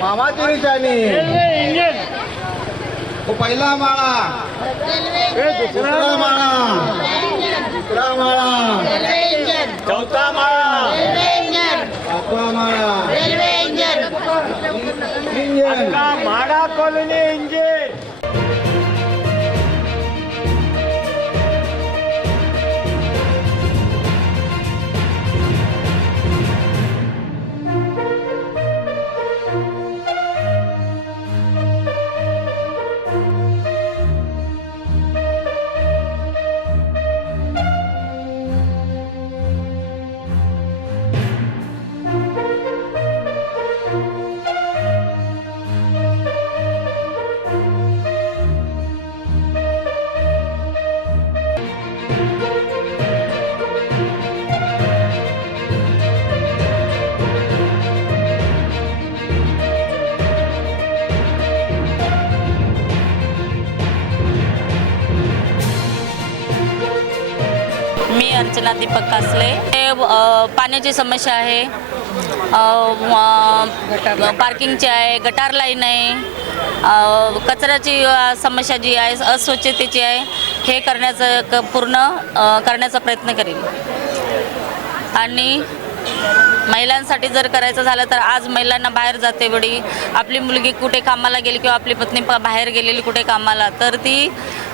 मामा वो पहिला माळा, दुसरा माळा, तिसरा माळा, चौथा माळा, पाचवा माळा, इंजन माडा कॉलनी इंजिन। मी अर्चना दीपक कासले। पाण्याची समस्या आहे, पार्किंगची आहे, गटार लाईन आहे, कचऱ्याची समस्या जी आहे, अस्वच्छतेची आहे, हे करण्याचं पूर्ण करण्याचा प्रयत्न करेन। आणि महिलांसाठी जर करायचं झालं तर आज महिलांना बाहेर जाते वेळी आपली मुलगी कुठे कामाला गेली किंवा आपली पत्नी बाहेर गेलेली कुठे कामाला, तर ती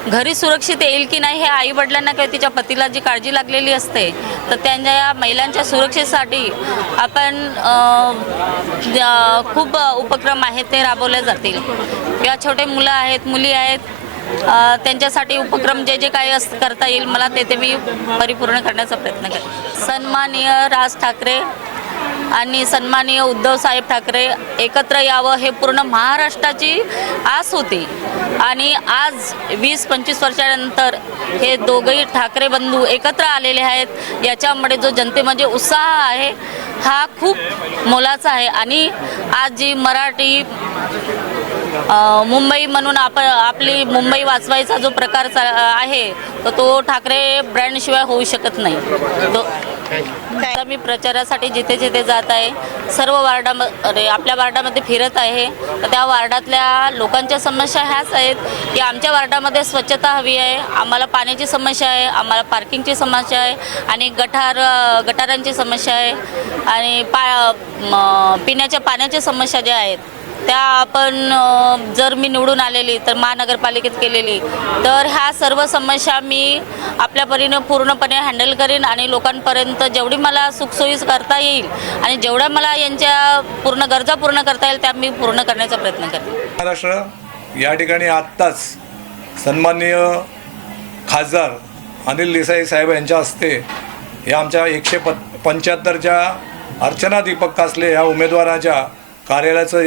घरी सुरक्षित येईल की नाही हे आईवडिलांना किंवा तिच्या पतीला जी काळजी लागलेली असते, तर त्यांच्या महिलांच्या सुरक्षेसाठी आपण खूप उपक्रम आहेत ते राबवले जातील। किंवा छोटे मुलं आहेत, मुली आहेत, त्यांच्यासाठी उपक्रम जे जे काही करता येईल मला ते मी परिपूर्ण करण्याचा प्रयत्न करेन। सन्माननीय राज ठाकरे आणि सन्माननीय उद्धव साहेब ठाकरे एकत्र यावं हे पूर्ण महाराष्ट्राची आस होती। आणि आज 20-25 वर्षानंतर हे दोघंही ठाकरे बंधू एकत्र आलेले आहेत, याच्यामुळे जो जनतेमध्ये उत्साह आहे हा खूप मोलाचा आहे। आणि आज जी मराठी मुंबई म्हणून आपली मुंबई वाचवायचा जो प्रकार आहे तो ठाकरे ब्रँडशिवाय होऊ शकत नाही। मी प्रचारासाठी जिथे जिथे जात आहे, सर्व वार्डामध्ये आपल्या वार्डामध्ये फिरत आहे, तर त्या वार्डातल्या लोकांच्या समस्या ह्याच आहेत की आमच्या वार्डामध्ये स्वच्छता हवी आहे, आम्हाला पाण्याची समस्या आहे, आम्हाला पार्किंगची समस्या आहे आणि गटारांची समस्या आहे आणि पिण्याच्या पाण्याच्या समस्या ज्या आहेत त्या आपण जर मी निवडून आलेली तर महानगरपालिकेत केलेली तर ह्या सर्व समस्या मी आपल्या परीने पूर्णपणे हँडल करेन आणि लोकांपर्यंत जेवढी मला सुखसोयी करता येईल आणि जेवढ्या मला यांच्या पूर्ण गरजा पूर्ण करता येईल त्या मी पूर्ण करण्याचा प्रयत्न करेन। महाराष्ट्र या ठिकाणी आत्ताच सन्माननीय खासदार अनिल देसाई साहेब यांच्या हस्ते या आमच्या 175च्या अर्चना दीपक कासले या उमेदवाराच्या कार्यालयाचं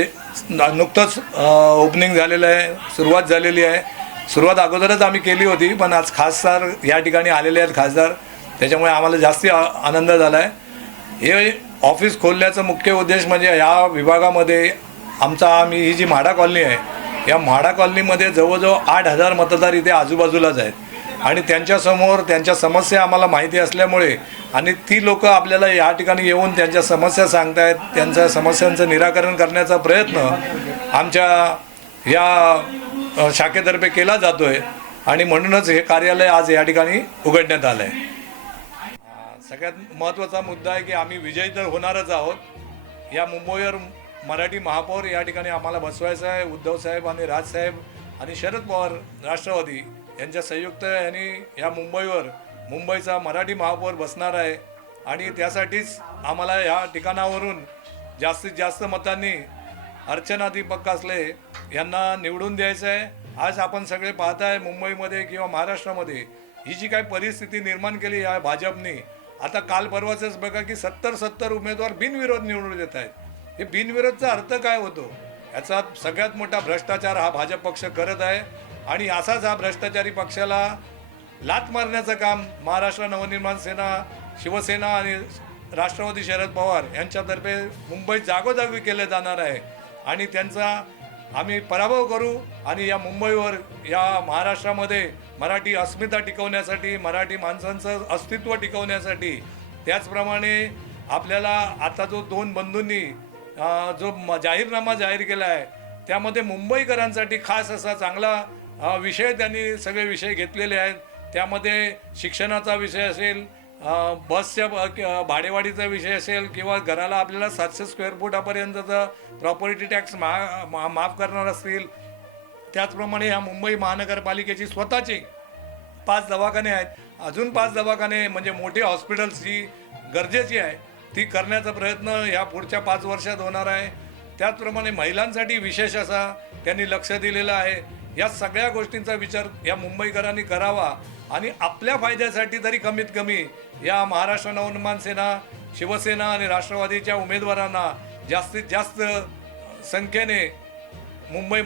नुकतंच ओपनिंग झालेलं आहे, सुरुवात झालेली आहे। सुरुवात अगोदरच आम्ही केली होती, पण आज खासदार या ठिकाणी आलेले आहेत खासदार, त्याच्यामुळे आम्हाला जास्ती आनंद झाला आहे। हे ऑफिस खोलण्याचा मुख्य उद्देश म्हणजे या विभागामध्ये आम्ही ही जी म्हाडा कॉलनी आहे या म्हाडा कॉलनीमध्ये जवळजवळ 8,000 मतदार इथे आजूबाजूलाच आहेत आणि त्यांच्यासमोर त्यांच्या समस्या आम्हाला माहिती असल्यामुळे आणि ती लोक आपल्याला या ठिकाणी येऊन त्यांच्या समस्या सांगतायत, त्यांच्या समस्यांचं निराकरण करण्याचा प्रयत्न आमच्या या शाखेतर्फे केला जातो आहे आणि म्हणूनच हे कार्यालय आज या ठिकाणी उघडण्यात आलं आहे। सगळ्यात महत्त्वाचा मुद्दा आहे की आम्ही विजयी तर होणारच आहोत। या मुंबईवर मराठी महापौर या ठिकाणी आम्हाला बसवायचं आहे। उद्धव साहेब आणि राजसाहेब आणि शरद पवार राष्ट्रवादी यांच्या संयुक्त यांनी या मुंबईचा मराठी महापौर बसणार आहे आणि त्यासाठीच आम्हाला या ठिकाणावरून जास्तीत जास्त मतांनी अर्चना दीपक कासले यांना निवडून द्यायचं आहे। आज आपण सगळे पाहताय मुंबईमध्ये किंवा महाराष्ट्रामध्ये ही जी काही परिस्थिती निर्माण केली या भाजपने, आता काल परवाचंच बघा की 70 उमेदवार बिनविरोध निवडून देत आहेत। हे बिनविरोधचा अर्थ काय होतो? याचा सगळ्यात मोठा भ्रष्टाचार हा भाजप पक्ष करत आहे आणि असाच हा भ्रष्टाचारी पक्षाला लाथ मारण्याचं काम महाराष्ट्र नवनिर्माण सेना, शिवसेना आणि राष्ट्रवादी शरद पवार यांच्यातर्फे मुंबईत जागोजागी केले जाणार आहे आणि त्यांचा आम्ही पराभव करू आणि या मुंबईवर, या महाराष्ट्रामध्ये मराठी अस्मिता टिकवण्यासाठी, मराठी माणसांचं अस्तित्व टिकवण्यासाठी, त्याचप्रमाणे आपल्याला आता जो 2 बंधूंनी जो जाहीरनामा जाहीर केला आहे त्यामध्ये मुंबईकरांसाठी खास असा चांगला विषय त्यांनी सगळे विषय घेतलेले आहेत. त्यामध्ये शिक्षणाचा विषय असेल, बसच्या भाडेवाढीचा विषय असेल, किंवा घराला आपल्याला 700 स्क्वेअर फुटापर्यंतचा प्रॉपर्टी टॅक्स माफ करणार असतील. त्याचप्रमाणे या मुंबई महानगरपालिकेची स्वतःची 5 दवाखाने आहेत, अजून 5 दवाखाने म्हणजे मोठी हॉस्पिटल्स जी गरजेची आहे ती करण्याचा प्रयत्न या पुढच्या 5 वर्षात होणार आहे. त्याचप्रमाणे महिलांसाठी विशेष असा त्यांनी लक्ष दिलेलं आहे. या सगळ्या गोष्टींचा विचार या मुंबईकरांनी करावा आणि आपल्या फायद्यासाठी तरी कमीत कमी या महाराष्ट्र नवनिर्माण सेना, शिवसेना आणि राष्ट्रवादीच्या उमेदवारांना जास्तीत जास्त संख्येने मुंबई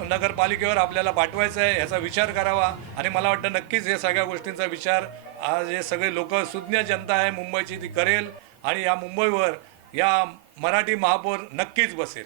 नगरपालिकेवर आपल्याला पाठवायचं आहे याचा विचार करावा. आणि मला वाटतं नक्कीच हे सगळ्या गोष्टींचा विचार आज हे सगळे लोक, सुज्ञ जनता आहे मुंबईची, ती करेल आणि या मुंबईवर या मराठी महापौर नक्कीच बसेल.